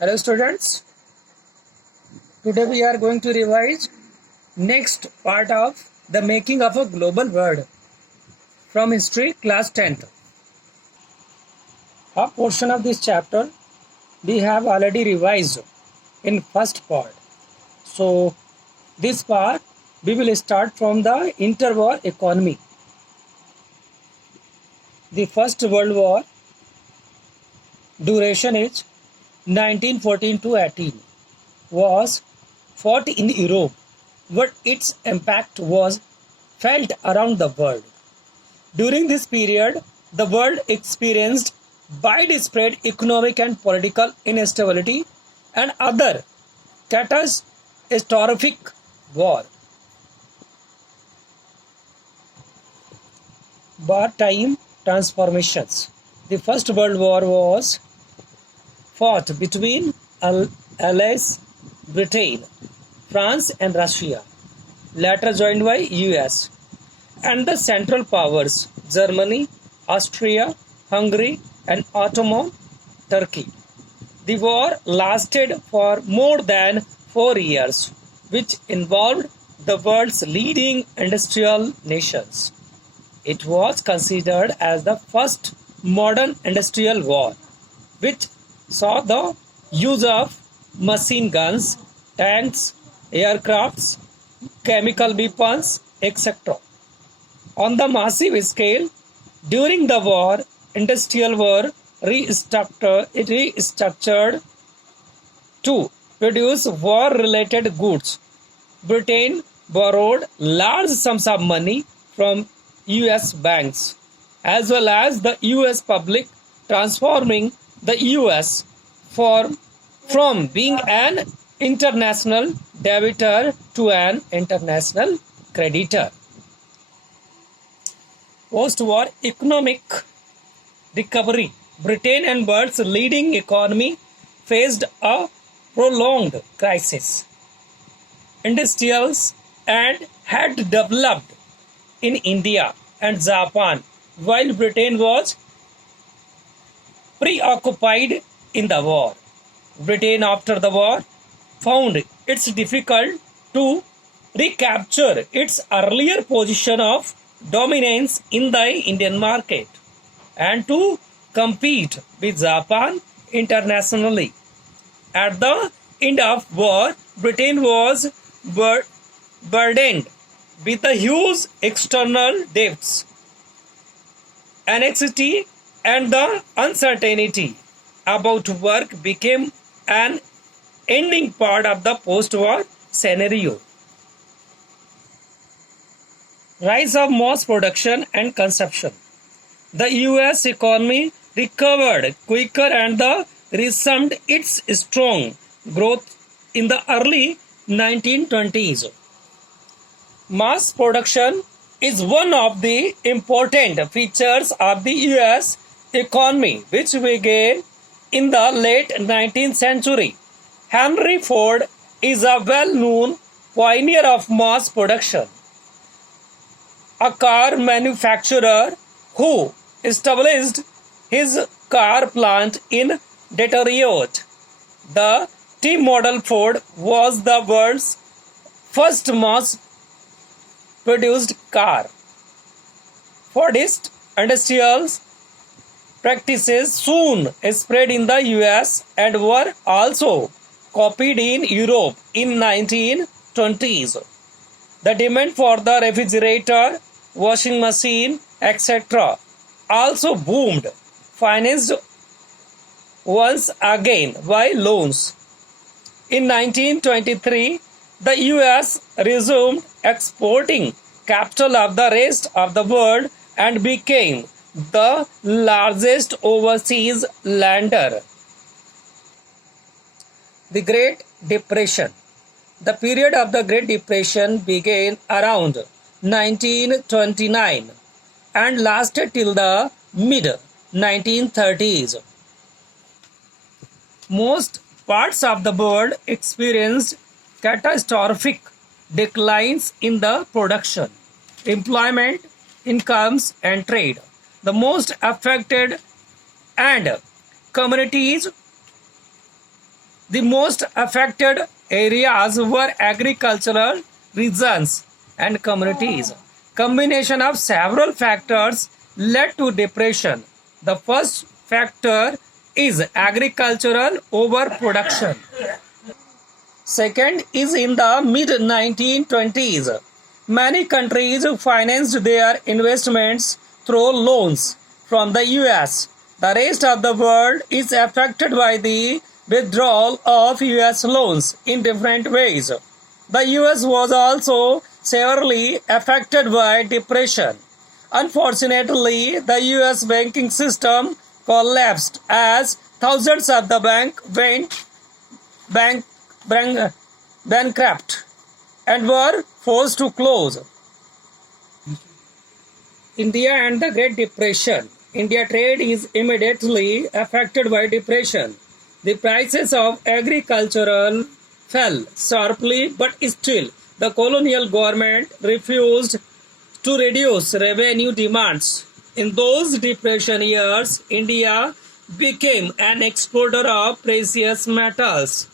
Hello students, today we are going to revise next part of the making of a global world from history class 10th. A portion of this chapter we have already revised in first part. So this part we will start from the interwar economy. The First World War duration is 1914 to 18 was fought in Europe, but its impact was felt around the world. During this period, the world experienced widespread economic and political instability and other catastrophic war. Wartime transformations. The First World War was fought between Allies Britain, France and Russia, later joined by US, and the Central Powers Germany, Austria, Hungary and Ottoman Turkey. The war lasted for more than 4 years, which involved the world's leading industrial nations. It was considered as the first modern industrial war, which saw the use of machine guns, tanks, aircrafts, chemical weapons, etc. On the massive scale, during the war, industrial were restructured to produce war-related goods. Britain borrowed large sums of money from US banks as well as the US public, transforming the US from being an international debitor to an international creditor. Post-war economic recovery. Britain and world's leading economy faced a prolonged crisis. Industrials had developed in India and Japan, while Britain was preoccupied in the war. Britain, after the war, found it difficult to recapture its earlier position of dominance in the Indian market and to compete with Japan internationally. At the end of war, Britain was burdened with the huge external debts, anxiety and the uncertainty about work became an ending part of the post-war scenario. Rise of mass production and consumption. The US economy recovered quicker and resumed its strong growth in the early 1920s. Mass production is one of the important features of the US economy, which began in the late 19th century. Henry Ford is a well-known pioneer of mass production, a car manufacturer who established his car plant in Detroit. The T model Ford was the world's first mass-produced car. Fordist industrial practices soon spread in the US and were also copied in Europe in 1920s. The demand for the refrigerator, washing machine, etc. also boomed, financed once again by loans. In 1923, the US resumed exporting capital of the rest of the world and became the largest overseas lender. The Great Depression. The period of the Great Depression began around 1929 and lasted till the mid-1930s. Most parts of the world experienced catastrophic declines in the production, employment, incomes, and trade. The most affected and communities The most affected areas were agricultural regions and communities. Combination of several factors led to depression. The first factor is agricultural overproduction. Second is in the mid 1920s. Many countries financed their investments through loans from the US. The rest of the world is affected by the withdrawal of US loans in different ways. The US was also severely affected by depression. Unfortunately, the US banking system collapsed as thousands of the bank went bank, bankrupt and were forced to close. India and the Great Depression. India trade is immediately affected by depression. The prices of agricultural fell sharply, but still the colonial government refused to reduce revenue demands. In those depression years, India became an exporter of precious metals,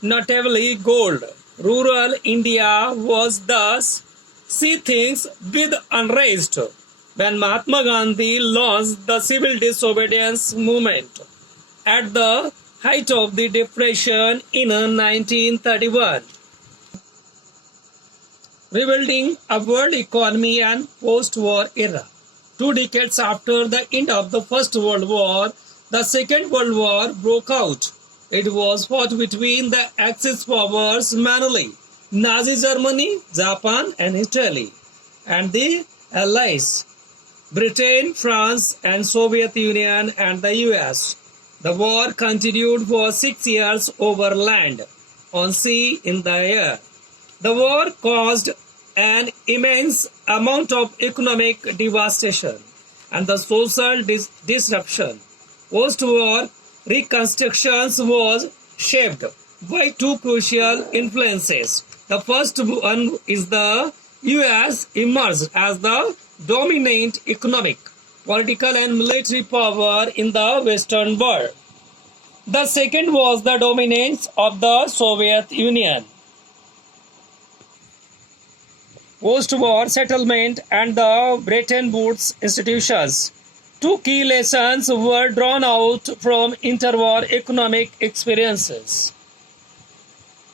notably gold. Rural India was thus seething with unrest when Mahatma Gandhi launched the civil disobedience movement at the height of the depression in 1931. Rebuilding a world economy and post-war era. 2 decades after the end of the First World War, the Second World War broke out. It was fought between the Axis powers mainly Nazi Germany, Japan and Italy, and the Allies, Britain, France and Soviet Union and the US. The war continued for 6 years over land, on sea, in the air. The war caused an immense amount of economic devastation and the social disruption. Post-war reconstruction was shaped by 2 crucial influences. The first one is the US emerged as the dominant economic, political and military power in the Western world. The second was the dominance of the Soviet Union. Post-war settlement and the Bretton Woods institutions. 2 key lessons were drawn out from interwar economic experiences.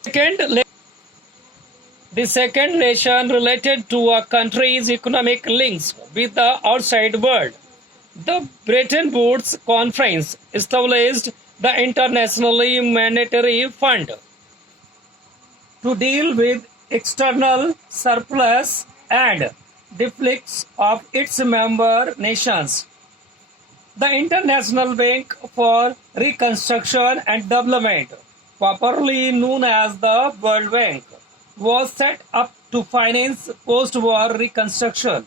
The second lesson related to a country's economic links with the outside world. The Bretton Woods Conference established the International Monetary Fund to deal with external surplus and deficits of its member nations. The International Bank for Reconstruction and Development, popularly known as the World Bank, was set up to finance post-war reconstruction.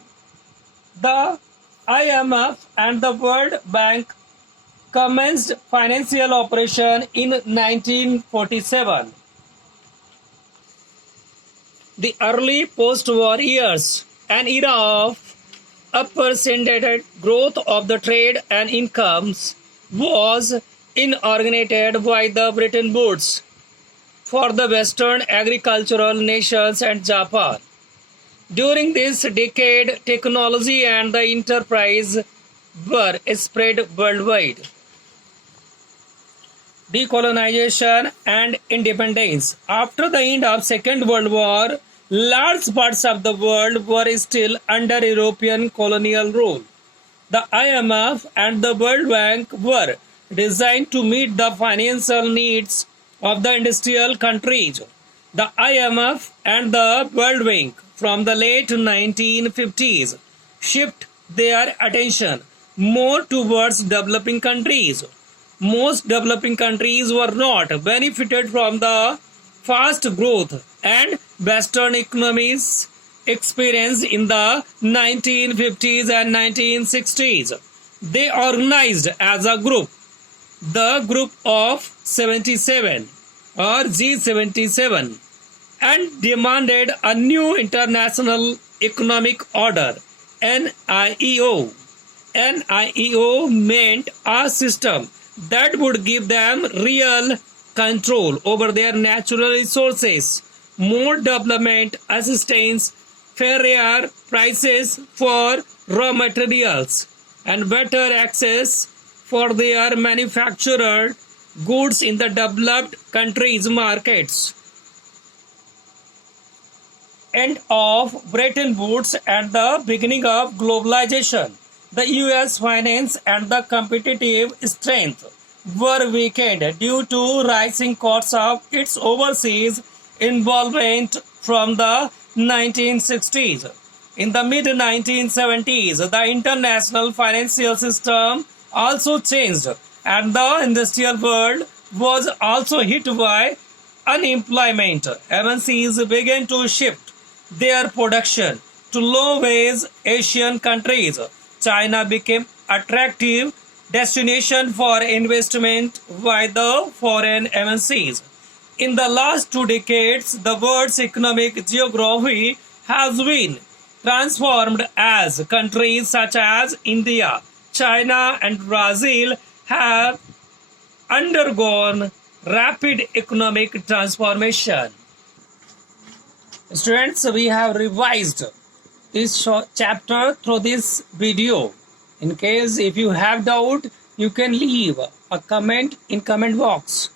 The IMF and the World Bank commenced financial operation in 1947. The early post-war years, an era of unprecedented growth of the trade and incomes, was inaugurated by the Bretton Woods for the Western agricultural nations and Japan. During this decade, technology and the enterprise were spread worldwide. Decolonization and independence. After the end of Second World War, large parts of the world were still under European colonial rule. The IMF and the World Bank were designed to meet the financial needs of the industrial countries. The IMF and the World Bank from the late 1950s shift their attention more towards developing countries. Most developing countries were not benefited from the fast growth and Western economies experienced in the 1950s and 1960s. They organized as a group, the Group of 77 or G77, and demanded a new international economic order, NIEO. NIEO meant a system that would give them real control over their natural resources, more development assistance, fairer prices for raw materials, and better access for their manufactured goods in the developed countries' markets. End of Bretton Woods and the beginning of globalization. The US finance and the competitive strength were weakened due to rising costs of its overseas involvement from the 1960s. In the mid 1970s, the international financial system also changed, and the industrial world was also hit by unemployment. MNCs began to shift their production to low-wage Asian countries. China became attractive destination for investment by the foreign MNCs. In the last 2 decades, the world's economic geography has been transformed as countries such as India, China, and Brazil have undergone rapid economic transformation. Students, we have revised this short chapter through this video. In case if you have doubt, you can leave a comment in comment box.